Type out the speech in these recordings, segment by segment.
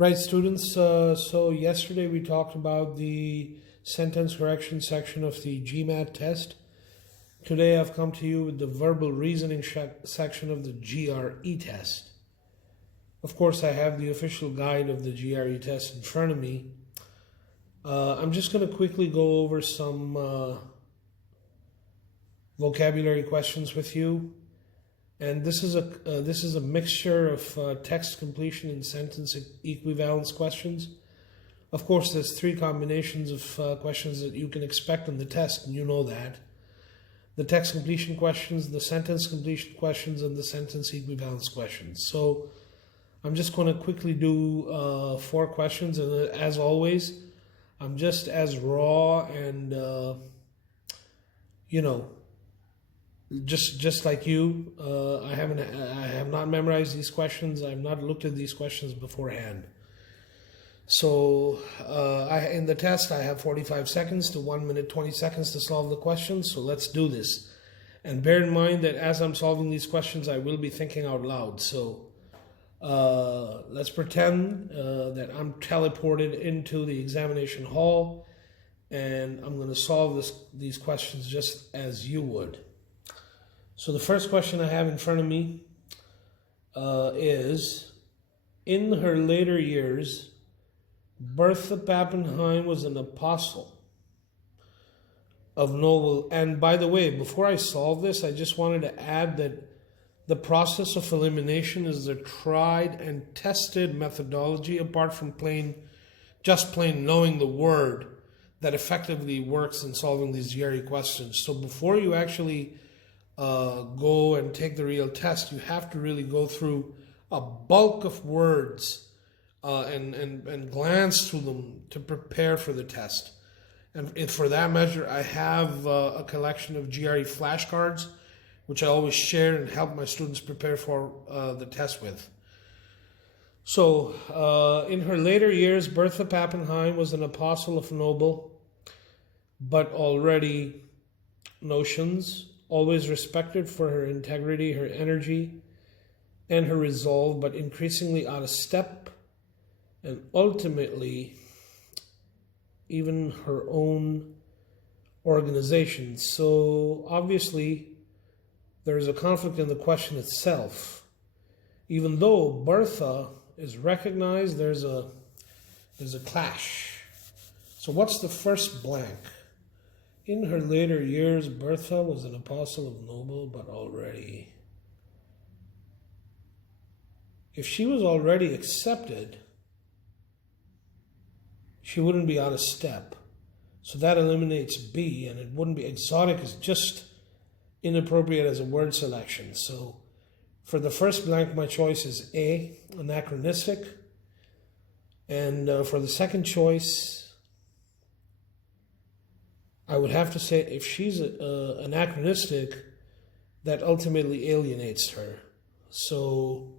Right, students. So yesterday we talked about the sentence correction section of the GMAT test. Today I've come to you with the verbal reasoning section of the GRE test. Of course, I have the official guide of the GRE test in front of me. I'm just going to quickly go over some vocabulary questions with you. And this is a mixture of text completion and sentence equivalence questions. Of course, there's three combinations of questions that you can expect on the test, and you know that. The text completion questions, the sentence completion questions, and the sentence equivalence questions. So I'm just going to quickly do 4 questions, and as always, I'm just as raw and, just like you. I have not memorized these questions. I have not looked at these questions beforehand. So in the test, I have 45 seconds to 1 minute 20 seconds to solve the questions. So let's do this. And bear in mind that as I'm solving these questions, I will be thinking out loud. So let's pretend that I'm teleported into the examination hall, and I'm going to solve these questions just as you would. So the first question I have in front of me is, in her later years, Bertha Pappenheim was an apostle of noble. And by the way, before I solve this, I just wanted to add that the process of elimination is a tried and tested methodology, apart from just plain knowing the word, that effectively works in solving these GRE questions. So before you actually go and take the real test, you have to really go through a bulk of words and glance through them to prepare for the test. And for that measure, I have a collection of GRE flashcards, which I always share and help my students prepare for the test with. So in her later years, Bertha Pappenheim was an apostle of noble but already notions, always respected for her integrity, her energy, and her resolve, but increasingly out of step, and ultimately even her own organization. So obviously there is a conflict in the question itself. Even though Bertha is recognized, there's a clash. So what's the first blank? In her later years, Bertha was an apostle of noble, but already. If she was already accepted, she wouldn't be out of step. So that eliminates B, and it wouldn't be. Exotic is just inappropriate as a word selection. So for the first blank, my choice is A, anachronistic. And for the second choice, I would have to say if she's anachronistic, that ultimately alienates her. So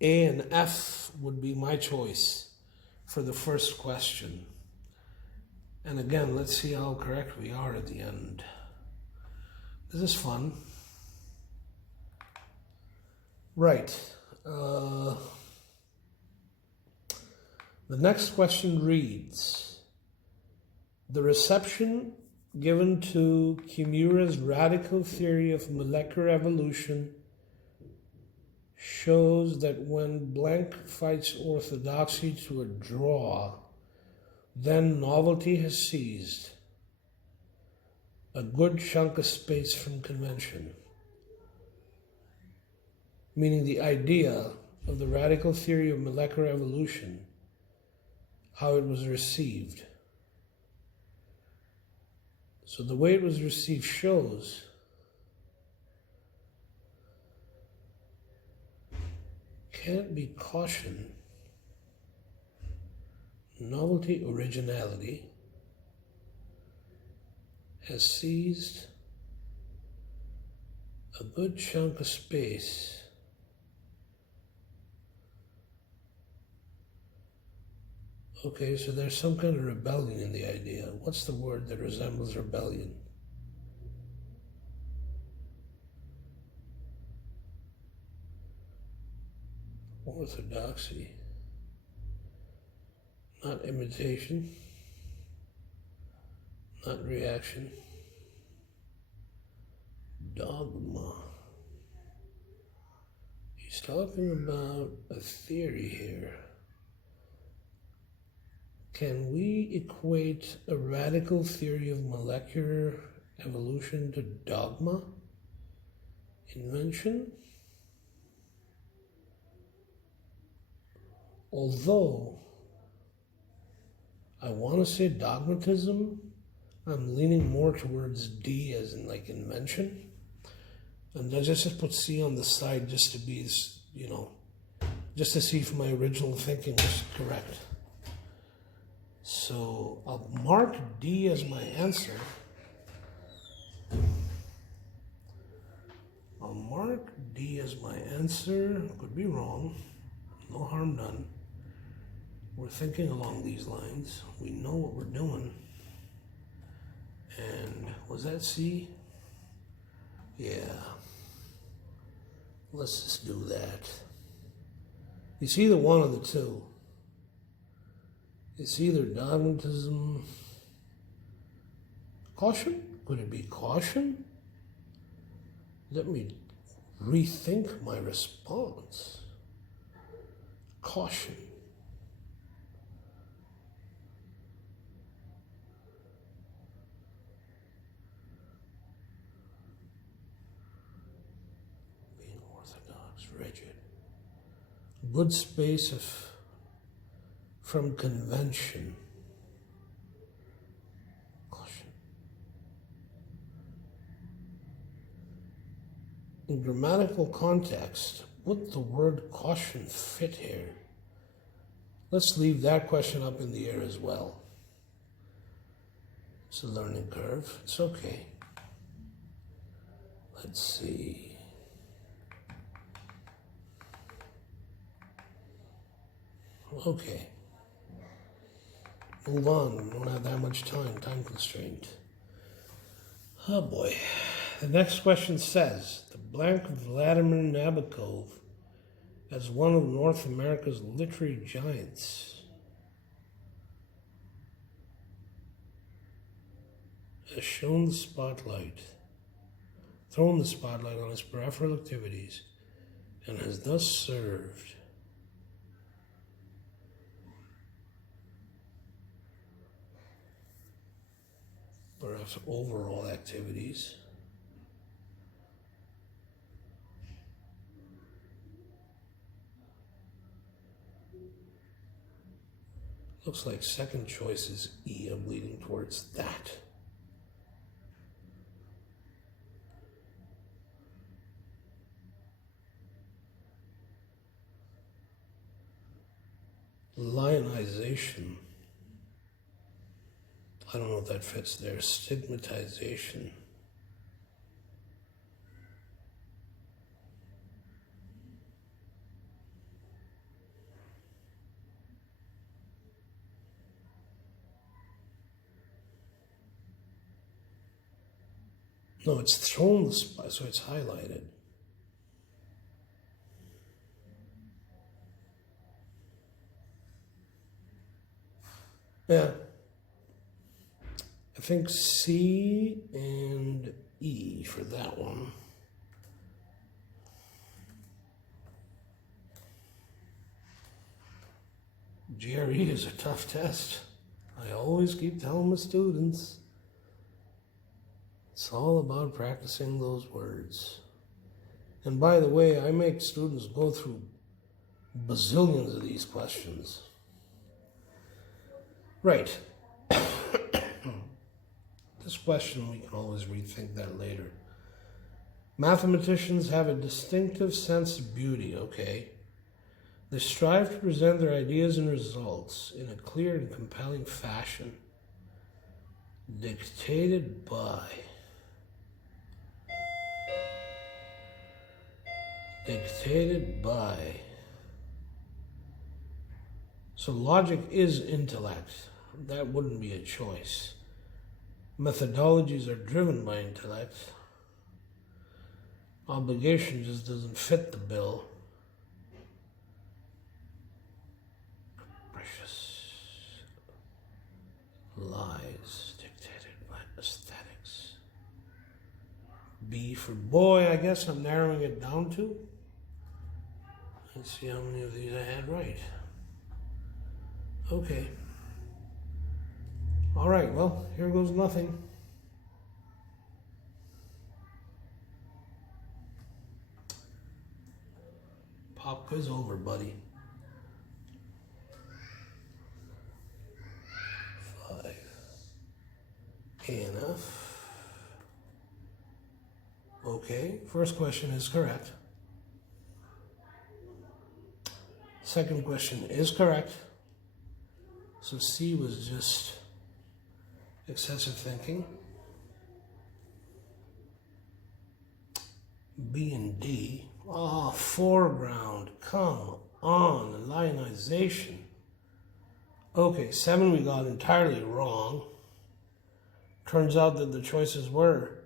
A and F would be my choice for the first question. And again, let's see how correct we are at the end. This is fun. Right. The next question reads, the reception given to Kimura's radical theory of molecular evolution shows that when blank fights orthodoxy to a draw, then novelty has seized a good chunk of space from convention. Meaning the idea of the radical theory of molecular evolution, how it was received. So the way it was received shows can't be caution, novelty, originality has seized a good chunk of space Okay, so there's some kind of rebellion in the idea. What's the word that resembles rebellion? Orthodoxy. not imitation, not reaction. Dogma. He's talking about a theory here. Can we equate a radical theory of molecular evolution to dogma? Invention? Although I want to say dogmatism, I'm leaning more towards D as in like invention. And I just put C on the side just to be, just to see if my original thinking was correct. So I'll mark D as my answer. I'll mark D as my answer. Could be wrong. No harm done. We're thinking along these lines. We know what we're doing. And was that C? Yeah. Let's just do that. It's either one of the two. It's either dogmatism. Caution? Could it be caution? Let me rethink my response. Caution. Being orthodox, rigid. Good space from convention. Caution. In grammatical context, would the word caution fit here? Let's leave that question up in the air as well. It's a learning curve. It's okay. Let's see. Okay. Move on. We don't have that much time constraint. Oh boy. The next question says, the blank Vladimir Nabokov as one of North America's literary giants has thrown the spotlight on his peripheral activities and has thus served perhaps overall activities. Looks like second choice is E. I'm leaning towards that. Lionization. I don't know if that fits there. Stigmatization. No, it's thrown the spot, so it's highlighted. Yeah. I think C and E for that one. GRE is a tough test. I always keep telling my students. It's all about practicing those words. And by the way, I make students go through bazillions of these questions. Right. This question, we can always rethink that later. Mathematicians have a distinctive sense of beauty, okay? They strive to present their ideas and results in a clear and compelling fashion, dictated by. So logic is intellect. That wouldn't be a choice. Methodologies are driven by intellect. Obligation just doesn't fit the bill. Precious. Lies dictated by aesthetics. B for boy, I guess I'm narrowing it down to. Let's see how many of these I had right. Okay. All right, well, here goes nothing. Pop quiz over, buddy. 5. Enough. Okay, first question is correct. Second question is correct. So C was just excessive thinking. B and D. Foreground. Come on. Lionization. Okay, 7 we got entirely wrong. Turns out that the choices were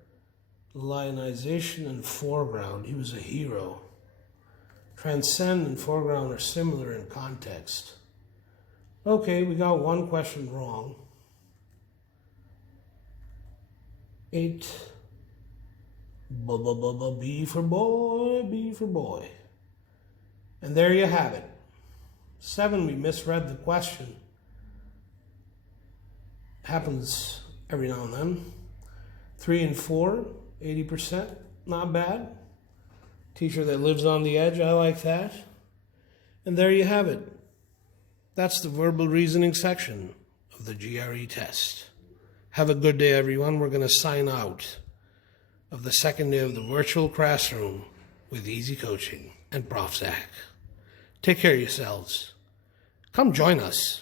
lionization and foreground. He was a hero. Transcend and foreground are similar in context. Okay, we got one question wrong. 8. B for boy, B for boy. And there you have it. 7, we misread the question. Happens every now and then. 3 and 4, 80%, not bad. Teacher that lives on the edge, I like that. And there you have it. That's the verbal reasoning section of the GRE test. Have a good day, everyone. We're going to sign out of the second day of the virtual classroom with Easy Coaching and Prof.ZAK. Take care of yourselves. Come join us.